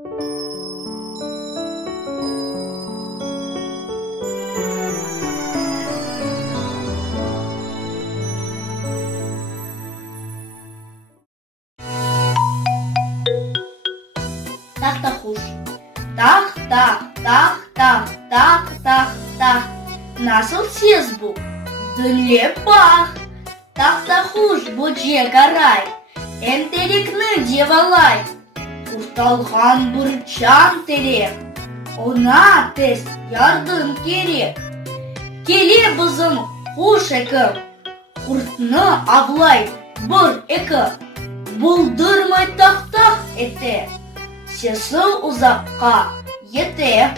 Тахтахуш. Тах, тах, тах, тах, тах, тах, тах. Насыл сез бу, діле пах. Тахтахуш бұже қарай, әнтерекні девалай. Ұрталған бұрчан терек, она тез ярдым керек. Келе бізім хуш екім, құртны аблай бұр екі. Бұлдырмай тақ-тақ еті, сесі ұзаққа ете.